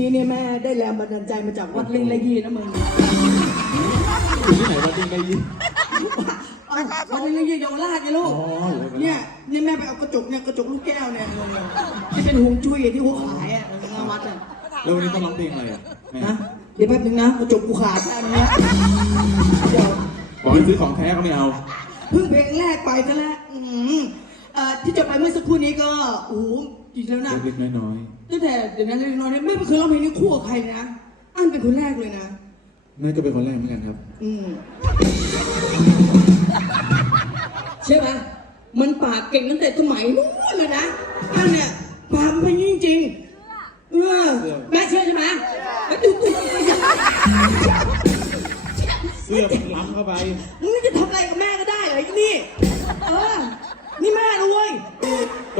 นี่เนี่ยแม่ได้แรงบันดาลใจมาจากวัดเล่งและยี่นะมึงอยู่ที่ไหนวันนี้ไงยินเอ้าวัดเล่งและยี่เยาวราชไงลูกอ๋ออยู่ที่เนี่ยนี่แม่ไปเอากระจกเนี่ยกระจกลูกแก้วเนี่ยเออที่เป็นหงจุ้ยที่เขาขายอะเออหน้าวัดอะแล้ววันนี้ต้องร้องเพลงอะไรอะแม่นะเดี๋ยวแป๊บนึงนะกระจกกูขาดอันเนี้ยเดี๋ยวบอกให้ซื้อของแท้ก็ไม่เอา เพิ่งเพลงแรกไปซะแล้วอืมเอ่อที่จบไปเมื่อสักครู่นี้ก็โอ้โห จริงแล้วนะเล็กๆน้อยตั้งแต่เดี๋ยวนั้นเล็กน้อยเนี่ยไม่เคยร้องเพลงนี้คู่กับใครเลยนะอันเป็นคนแรกเลยนะ ๆแม่ก็เป็นคนแรกเหมือนกันครับ อืมใช่ไหมมันปากเก่งตั้งแต่สมัยนู้นเลยนะอันเนี่ย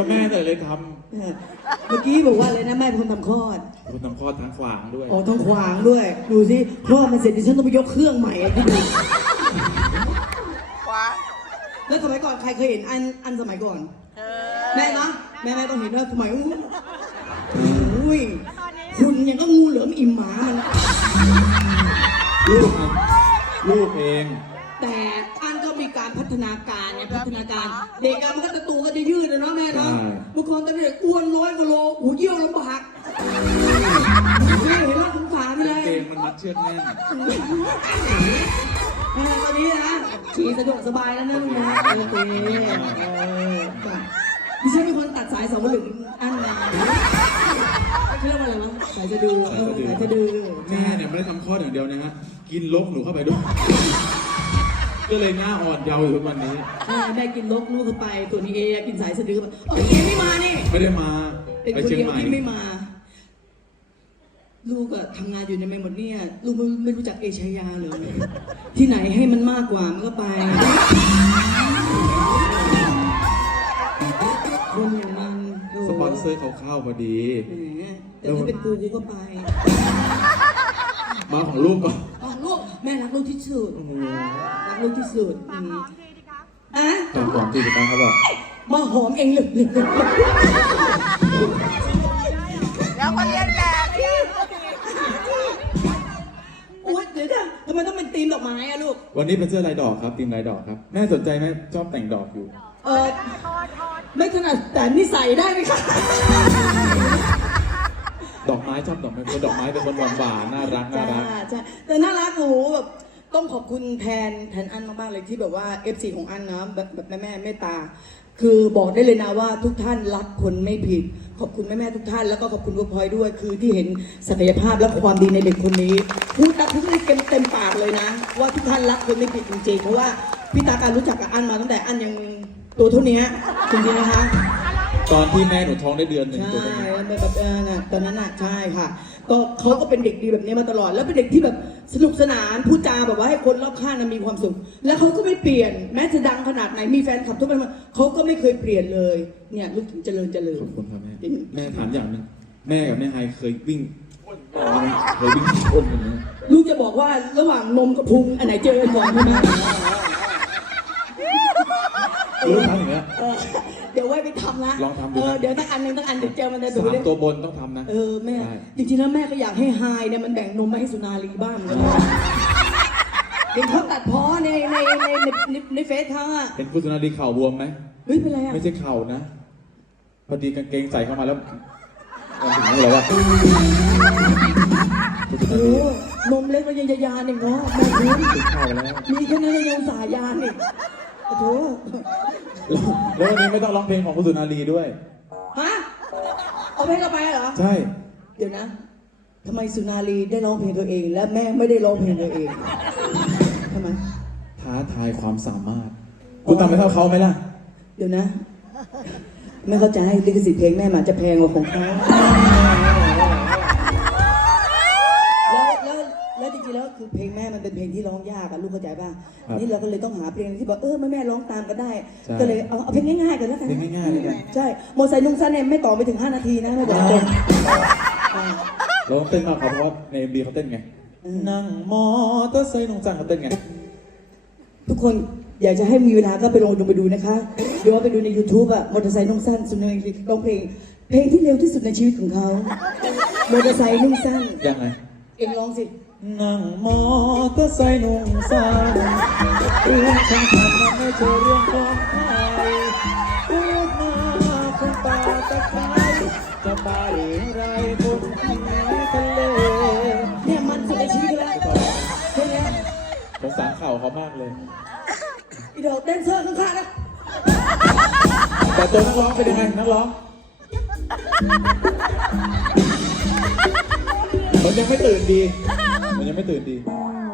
ก็แม่แต่เลยทเออเมื่อกี้บอกว่าอะไรนะแม่เป็นคนทำคลอดำคนทำคลอดทางขวางด้วย อ๋อต้องขวางด้วย ดูสิคลอดมันเสร็จดิฉันต้องไปยกเครื่องใหม่อะที่ดูแล้วสมัยก่อนใครเคยเห็นอันอันสมัยก่อนแม่นะแม่แม่ต้องเห็นว่าสมัยอู้อุ้ยคุณยังก็งูเหลือมอิ่มหมามัน ลูกนะลูกเอง แต่แต่อัน ก็มีการพัฒนาการเนี่ยพัฒนาการ เด็กอะมันก็จะตูก็จะยืดนะเนาะแม่เนาะเมื่อก่อนตอนเด็กอ้วนร้อยกว่าโลหูเยี่ยวลำบากแม่เห็นแล้วสงสารเลย เกงมันมัดเชือกแน่นเออตอนนี้นะฉี่สะดวกสบายแล้วนะลูกนะโอเคเออจ้ะดิฉันเป็นคนตัดสายสองหลึงอันนะเขาเรียกว่าอะไรวะสายสะดือเออสายสะดือแม่เนี่ยไม่ได้ทำคลอดอย่างเดียวนะฮะ กินลกหนูเข้าไปด้วย ก็เลยหน้าอ่อนเยาว์อยู่ทุกวันนี้ใช่แม่กินลกลูกเข้าไปตัวนี้เอกินสายสะดือเข้าไปเออเอไม่มานี่ ไม่ได้มาเป็นไปคนเชียงเดียวใหม่ที่ไม่มา ลูกอะทำงานอยู่ในเมหมดเนี่ยลูกไม่ไม่รู้จักเอชายาเลย ที่ไหนให้มันมากกว่ามันก็ไป คนอย่างมันโสปอนเซอร์เขาเข้าพอดี แหมแต่ถ้าเป็นกูกูก็ไป มาของลูกก่อน อ๋อลูกแม่รักลูกที่สุดโอ้โหรักลูกที่สุดอืมอะตอนก่อนที่จะตั้งเขาบอกมาหอมเองหลึกหลึกหลึกแล้วคนเรียนแบบที่โอ๊ยเดี๋ยวนะทำไมต้องเป็นธีมดอกไม้อะลูก วันนี้เป็นเสื้อลายดอกครับทีมลายดอกครับ แม่สนใจไหมชอบแต่งดอกอยู่ เออไม่ถนัดแต่นิสัยได้ไหมคะดอกไม้ ชอบดอกไม้คนดอกไม้เป็นคนหวานหวานๆน่ารักน่าจ้ารัก จ้าแต่น่ารักโอ้โหแบบต้องขอบคุณแทนแทนอันมากๆเลยที่แบบว่า FC ของอันนะแบบแบบแม่แม่ๆเมตตา คือบอกได้เลยนะว่าทุกท่านรักคนไม่ผิด ขอบคุณแม่แม่ๆทุกท่านแล้วก็ขอบคุณลูกพลอยด้วย คือที่เห็นศักยภาพและความดีในเด็กคนนี้พูดตาพูดได้เต็มเต็มปากเลยนะ ว่าทุกท่านรักคนไม่ผิดจริงๆเพราะว่าพี่ตาการรู้จักกับอันมาตั้งแต่อันยังตัวเท่านี้จริงๆนะคะ ตอนที่แม่หนูท้องได้เดือนหนึ่งใช่ตัวเท่า นี้มันเป็นแบบเออน่ะตอนนั้นน่ะใช่ค่ะ ก็เขาก็เป็นเด็กดีแบบนี้มาตลอด แล้วเป็นเด็กที่แบบสนุกสนานพูดจาแบบว่าให้คนรอบข้างนะมีความสุข แล้วเขาก็ไม่เปลี่ยนแม้จะดังขนาดไหนมีแฟนคลับทุกคนมาเขาก็ไม่เคยเปลี่ยนเลยเนี่ยลูกถึงเจริญเจริญขอบคุณครับแม่แม่ถามอย่างหนึงแม่กับแม่ไฮเคยวิ่งเคยวิ่งอ้นกันไหมลูกจะบอกว่าระหว่างนมกับพุงอันไหนเจอกันก่อนใช่ไหมรู้ทำอย่างเงี้ย เออ เดี๋ยวไว้ไปทำนะลองทำดูเอนะอเดี๋ยวตั้งอันหนึงตั้งอันเดี๋ยวเจอมันจะดูสามดิตัวบนต้องทำนะ เออแม่ใช่จริงๆแล้วแม่ก็อยากให้ไฮเนี่ยมันแบ่งนมมาให้สุนารีบ้างเหมือนกันเห็นเขาตัดพ้อในในในในในในเฟซเขาอะเห็นคุณสุนารีเข่าบวมไหม เฮ้ยเป็นไรอะไม่ใช่เข่านะ พอดีกางเกงใส่เข้ามาแล้วมันถึงนี่แล้วว่าคุณสุโอ้นารีนมเล็กแล้วยังจะยานอีกเนาะแม่คุณถึงเข่าแล้วมีแค่นั้นยังสายยานอีก โอ้โหแล้ววันนี้ไม่ต้องร้องเพลงของคุณสุนารีด้วย ฮะ เอาเพลงเราไปเหรอ ใช่ เดี๋ยวนะทำไมสุนารีได้ร้องเพลงตัวเอง และแม่ไม่ได้ร้องเพลงตัวเองทำไม ท้าทายความสามารถ คุณทำไม่เท่าเขาไหมล่ะ เดี๋ยวนะ ไม่เข้าใจลิขสิทธิ์เพลงแม่มันจะแพงกว่าของเขา แล้วแล้วจริงๆแล้วคือเพลงแม่มันเป็นเพลงที่ร้องยากอะลูกเข้าใจป่ะครับนี่เราก็เลยต้องหาเพลงที่บอกเออแม่แม่ร้องตามกันได้ ใช่ก็เลยเอาเอาเพลงง่ายๆกันแล้วกันเพลงง่ายๆเลยกัน ใช่โมไซนุ่งสั้นเนี่ยไม่ต่อไปถึง 5 นาทีนะไม่บอกเลยอ่าเราต้องเต้นมากครับเพราะว่าในเอ็มบีเขาเต้นไงเออนั่งมอเตอร์ไซค์นงจังเขาเต้นไง ทุกคนอยากจะให้มีเวลาก็ไปลองดูไปดูนะคะหรือว่าไปดูใน YouTube อะมอเตอร์ไซค์นุ่งสั้นสุนัยร้องเพลง เพลงที่เร็วที่สุดในชีวิตของเขามอเตอร์ไซค์นุ่งสั้นยังไง เอ็งร้องสิ นั่งมอเตอร์ไซค์นุ่งสั้นเรื่องสำคัญมันไม่ใช่เรื่องของใครพูดมาคงตาตะไคร้จะไปไรคนที่ทะเลเนี่ยมันสุดในชีวิตแล้วแค่เนี้ยสงสารเข่าเขามากเลย อีดอกแดนเซอร์ข้างๆนะ แต่ตัวนักร้องเป็นยังไงนักร้อง มันยังไม่ตื่นดี มันยังไม่ตื่นดี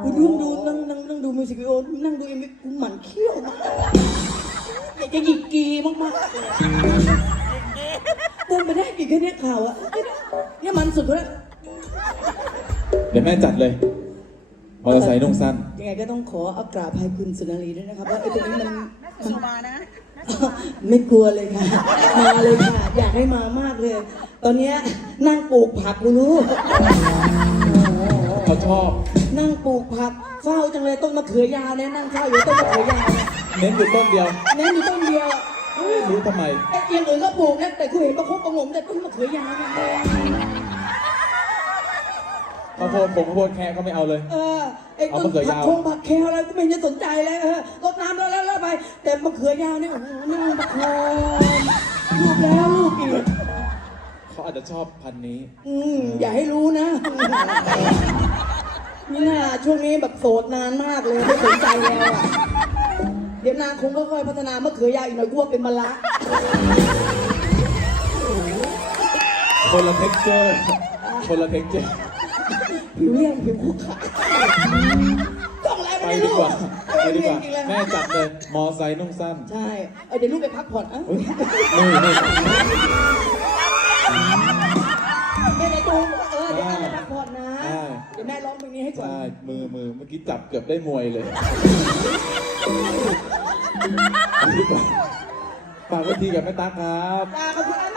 กูดูดูนั่งนั่งนั่งดูมิวสิกวิดีโอนั่งดูเอ็มวีกูหมั่นเขี้ยวมากอยากจะหยิกกีมากๆเลยเดินไปได้กี่แค่เนี้ยข่าวอะเนี่ยมันสุดแล้วเดี๋ยวแม่จัดเลย มอเตอร์ไซค์นุ่งสั้น ยังไงก็ต้องขอเอากราบให้คุณสุนารีด้วยนะครับว่าไอ้ตรงนี้มันมันมานะ ไม่กลัวเลยค่ะ มาเลยค่ะ อยากให้มามากเลย ตอนเนี้ยนั่งปลูกผักกูรู้ เขาชอบ นั่งปลูกผักเฝ้าจังเลยต้นมะเขือยาวเนี่ยนั่งเฝ้าอยู่ต้นมะเขือยาวเนี่ยเน้นอยู่ต้นเดียวเน้นอยู่ต้นเดียวอะไม่รู้ทำไม ไอ้อย่างอื่นก็ปลูกนะแต่กูเห็นประคบประหงมแต่ต้นมะเขือยาวเนี่ยข้าวโพดผงข้าวโพดแค่เขาไม่เอาเลย เออไอ้ต้นเอามะเขือยาว ผักคงผักแคลอะไรก็ไม่ได้สนใจเลยเออรดน้ำ แล้วแล้วแล้วไปแต่มะเขือยาวเนี่ยโอ้โหนั่งประคองลูกแล้วลูกอีกเขาอาจจะชอบพันธุ์นี้ อืมอย่าให้รู้นะนี่น่าช่วงนี้แบบโสดนานมากเลยไม่สนใจแล้วอะเดี๋ยวนางคงค่อยๆพัฒนามะเขือยาวอีกหน่อยกูว่าเป็นมะละคนละเท็กเจอร์ คนละเท็กเจอร์ ผิวเลี่ยงผิวคุกขาต้อง อะไรไปไม่ดีรู้กว่าไปดีกว่าจริงๆเลยแม่จัดเลยมอไซค์นุ่งสั้นใช่เออเดี๋ยวลูกไปพักผ่อนอะเฮ้ยนี่นี่แม่ในตูมเออเดี๋ยวแม่ไปพักผ่อนนะ เดี๋ยวแม่ร้องเพลงนี้ให้ก่อน ใช่มือมือเมื่อกี้จับเกือบได้มวยเลยฝากไว้ทีกับแม่ตั๊กครับตาขอบคุณ